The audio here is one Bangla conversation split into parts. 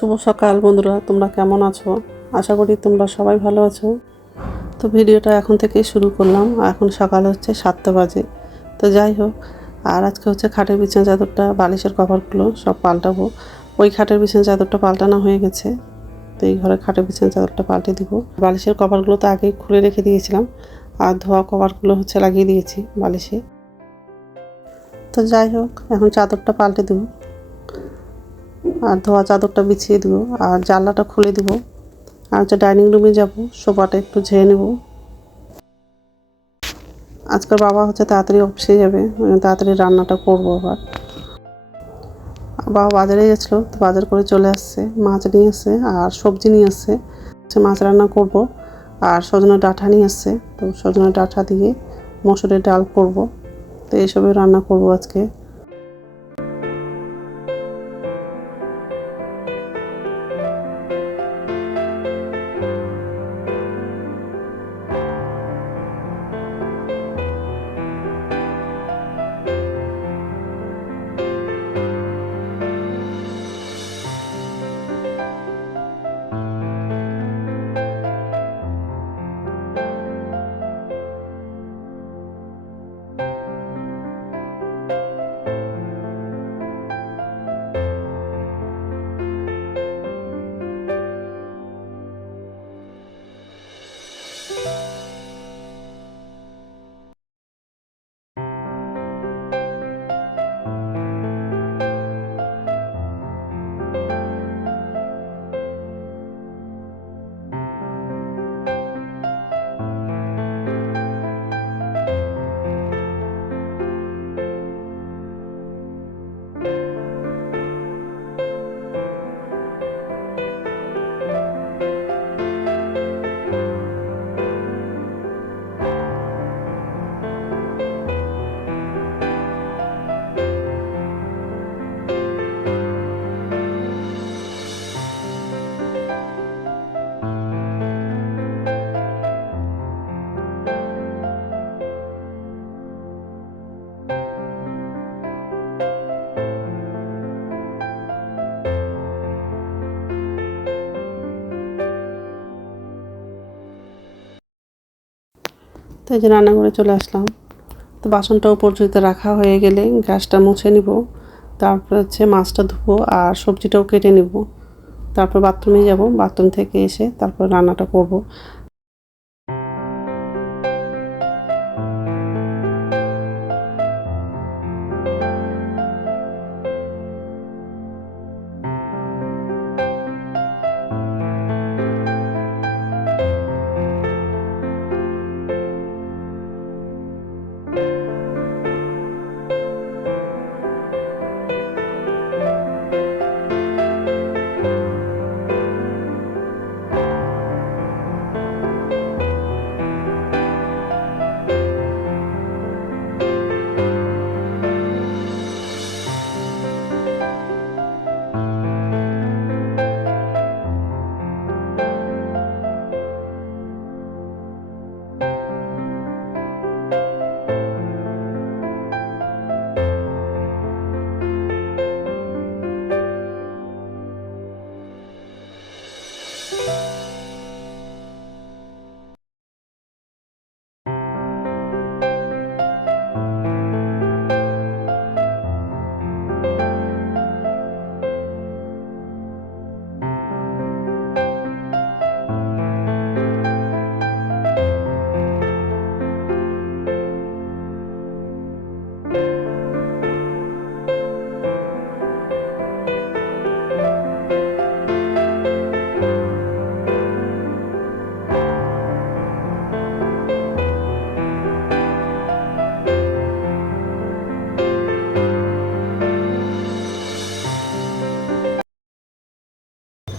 শুভ সকাল বন্ধুরা, তোমরা কেমন আছো? আশা করি তোমরা সবাই ভালো আছো। তো ভিডিওটা এখন থেকেই শুরু করলাম। এখন সকাল হচ্ছে 7টা বাজে। তো যাই হোক, আর আজকে হচ্ছে খাটের বিছানা চাদরটা, বালিশের কভারগুলো সব পাল্টাবো। ওই খাটের বিছানা চাদরটা পাল্টানো হয়ে গেছে, তো এই ঘরে খাটের বিছানা চাদরটা পাল্টে দিব। বালিশের কভারগুলো তো আগেই খুলে রেখে দিয়েছিলাম, আর ধোয়া কভারগুলো হচ্ছে লাগিয়ে দিয়েছি বালিশে। তো যাই হোক, এখন চাদরটা পাল্টে দেবো আর ধোয়া চাদরটা বিছিয়ে দিব আর জানলাটা খুলে দিব। আর হচ্ছে ডাইনিং রুমে যাব, সোফাটা একটু ঝেড়ে নেব। আজকের বাবা হচ্ছে তাড়াতাড়ি অফিসে যাবে, তাড়াতাড়ি রান্নাটা করব। আবার বাবা বাজারে গেছিলো, তো বাজার করে চলে আসছে, মাছ নিয়ে আসছে আর সবজি নিয়ে আসছে। মাছ রান্না করব আর সজনের ডাঁটা নিয়ে আসছে, তো সজনের ডাঁটা দিয়ে মসুরের ডাল করব। তো এইসবই রান্না করব আজকে। তো এই যে রান্নাঘরে চলে আসলাম। তো বাসনটা উপর ঝুড়িতে রাখা হয়ে গেলে গ্যাসটা মুছে নিব, তারপর হচ্ছে মাছটা ধুবো আর সবজিটাও কেটে নিব। তারপর বাথরুমে যাব, বাথরুম থেকে এসে তারপর রান্নাটা করব।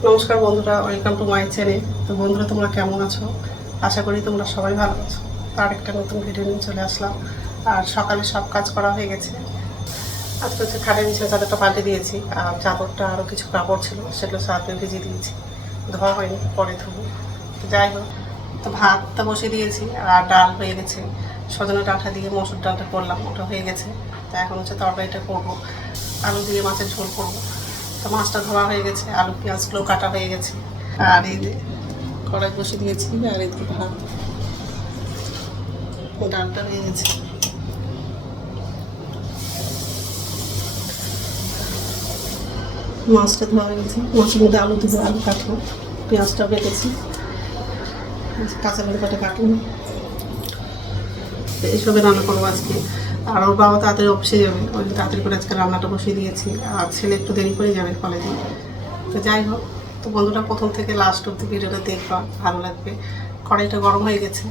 নমস্কার বন্ধুরা, ওয়েলকাম টু মাই চ্যানেল। তো বন্ধুরা, তোমরা কেমন আছো? আশা করি তোমরা সবাই ভালো আছো। তার একটা নতুন ভিডিও নিয়ে চলে আসলাম। আর সকালে সব কাজ করা হয়ে গেছে। আজকে হচ্ছে খাটের নিচে চাদরটা পাল্টে দিয়েছি, আর চাদরটা আরও কিছু কাপড় ছিল সেগুলো সার্ফে ভিজিয়ে দিয়েছি, ধোয়া হয়নি, পরে ধোবো। যাই হোক, তো ভাতটা বসিয়ে দিয়েছি আর ডাল হয়ে গেছে। সজনে ডাঁটা দিয়ে মসুর ডালটা করলাম, ওটা হয়ে গেছে। তো এখন হচ্ছে তরকারিটা করবো, আলু দিয়ে মাছের ঝোল করবো। তো মাছটা ধোয়া হয়ে গেছে, আলু পেঁয়াজগুলো কাটা হয়ে গেছে। আর এই যে কড়াই বসে দিয়েছি, আর এই যে ভাত, ডালটা হয়ে গেছে। মাছটা ধোয়া হয়ে গেছে, মাছের মধ্যে আলু দিব, আলু কাটবো, পেঁয়াজটা বেটেছি, কাঁচা লঙ্কাটা কাটলাম। এইসবে রান্না করবো আজকে। আর ওর বাবা তাড়াতাড়ি অফিসে যাবে, ওই তাড়াতাড়ি করে আজকে রান্নাটা বসিয়ে দিয়েছি। আর ছেলে একটু দেরি করে যাবে কলেজে। তো যাই হোক, তো বন্ধুরা প্রথম থেকে লাস্ট অব্দি ভিডিওটা দেখবা, ভালো লাগবে। কড়াইটা গরম হয়ে গেছে,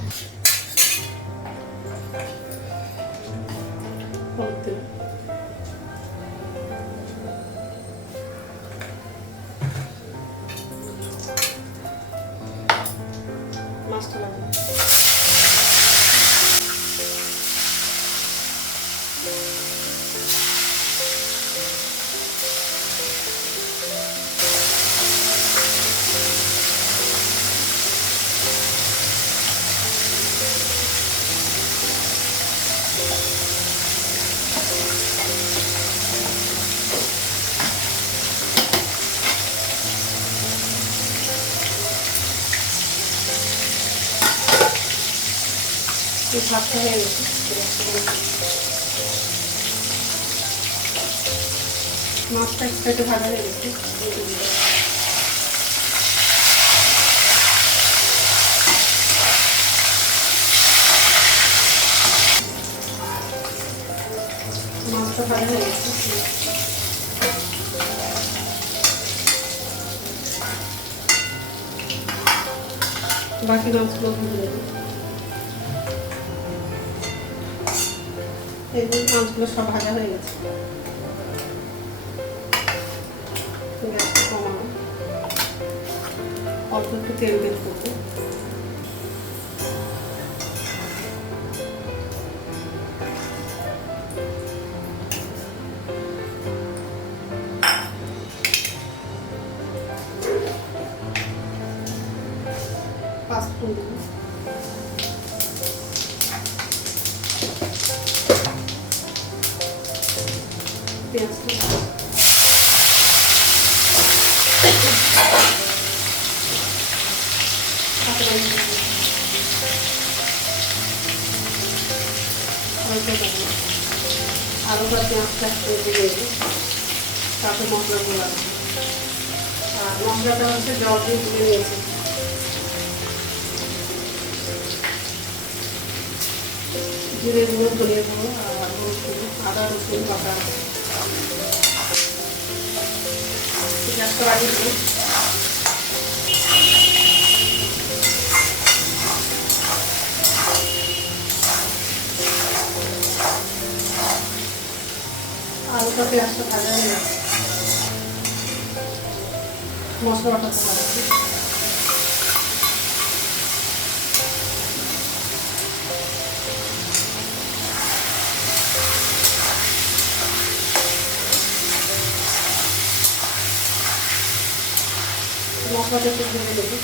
মাছটা লাগবে। ভাতটা হয়ে গেছে, মাছটা একটু ভাজা হয়ে গেছে। মাছটা ভাজা হয়ে গেছে, বাকি মাছগুলো ভেজে নেব। এই যে মাছগুলো সব ভাজা হয়ে গেছে, গ্যাসটা কমানো, অল্প একটু তেল বের করবো। পাঁচফোড়ন দেবো, পেঁয়াজটা আলুটা পেঁয়াজটা একটু দিয়ে দেবো, তারপর মশলাগুলো লাগবে। আর মশলাটা হচ্ছে জল দিয়ে তুলে নিয়েছি। জিরে গুঁড়ো, ধনিয়া গুঁড়ো, আর আদা রসুন বাটা, গ্যাসটা বাড়িয়ে দেবো। আলুটা পেঁয়াজটা ভাজা হয়ে গেছে, মশলা বাটাতে লাগছে। মশলাটা একটু ভেজে দেবো।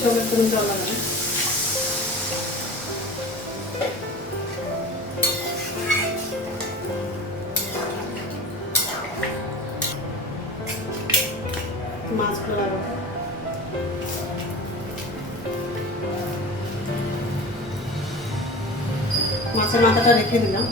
জলের জন্য জল লাগানো, মাছগুলো লাগাবো। মাছের মাথাটা রেখে দিলাম,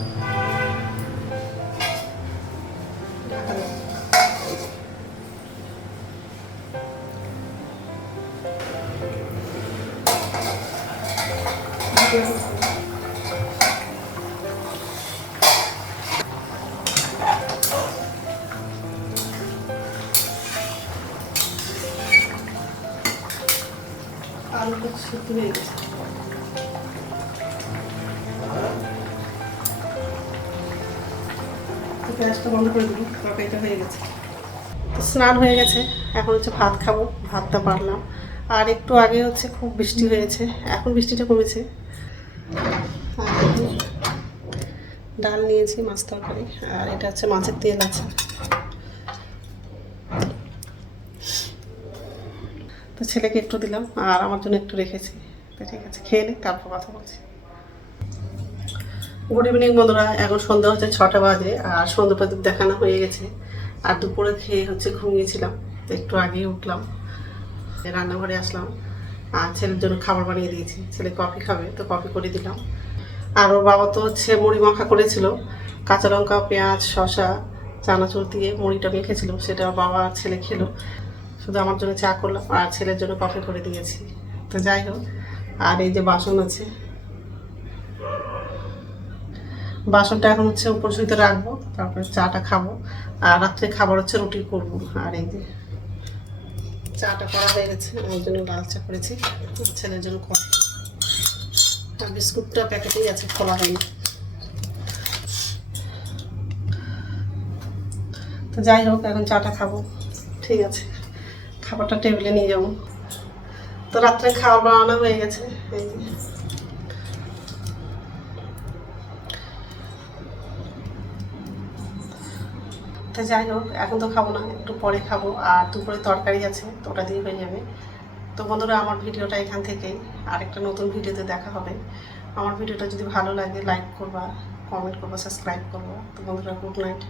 আলুটা সিদ্ধ হয়ে গেছে। গ্যাসটা বন্ধ করে দিবি, তরকারিটা হয়ে গেছে। তো স্নান হয়ে গেছে, এখন হচ্ছে ভাত খাবো, ভাতটা পারলাম। আর একটু আগে হচ্ছে খুব বৃষ্টি হয়েছে, এখন বৃষ্টিটা কমেছে। ডাল নিয়েছি, মাছ তরকারি, আর এটা হচ্ছে মাছের তেল আছে। তো ছেলেকে একটু দিলাম আর আমার জন্য একটু রেখেছি। তো ঠিক আছে, খেয়ে নিই, তারপর কথা বলছি। গুড ইভিনিং বন্ধুরা, এখন সন্ধ্যা হচ্ছে 6টা বাজে আর সন্ধ্যা প্রদীপ দেখানো হয়ে গেছে। আর দুপুরে খেয়ে হচ্ছে ঘুমিয়েছিলাম, তো একটু আগেই উঠলাম, রান্নাঘরে আসলাম আর ছেলের জন্য খাবার বানিয়ে দিয়েছি। ছেলে কফি খাবে, তো কফি করে দিলাম। আর ওর বাবা তো হচ্ছে মুড়ি মাখা করেছিল, কাঁচা লঙ্কা, পেঁয়াজ, শসা, চানাচুর দিয়ে মুড়িটা মেখেছিল, সেটা ওর বাবা আর ছেলে খেলো। শুধু আমার জন্য চা করলাম আর ছেলের জন্য কফি করে দিয়েছি। তো যাই হোক, আর এই যে বাসন আছে, বাসনটা এখন হচ্ছে উপর শুইতে রাখবো, তারপরে চাটা খাবো। আর রাত্রে খাবার হচ্ছে রুটি করবো। আর এই যে চাটা করা হয়ে গেছে, আমার জন্য লাল চা করেছি, ছেলের জন্য কফি। আর বিস্কুটটা প্যাকেটেই আছে, খোলা হয়নি। তো যাই হোক, এখন চাটা খাবো। ঠিক আছে, খাবারটা টেবিলে নিয়ে যাবো। তো রাত্রে খাওয়া বানানো হয়ে গেছে, এই যে। তো যাই হোক, এখন তো খাবো না, একটু পরে খাবো। আর দুপুরে তরকারি আছে, তো ওটা দিয়ে হয়ে যাবে। তো বন্ধুরা, আমার ভিডিওটা এখান থেকেই, আরেকটা নতুন ভিডিওতে দেখা হবে। আমার ভিডিওটা যদি ভালো লাগে লাইক করবা, কমেন্ট করবা, সাবস্ক্রাইব করবা। তো বন্ধুরা, গুড নাইট।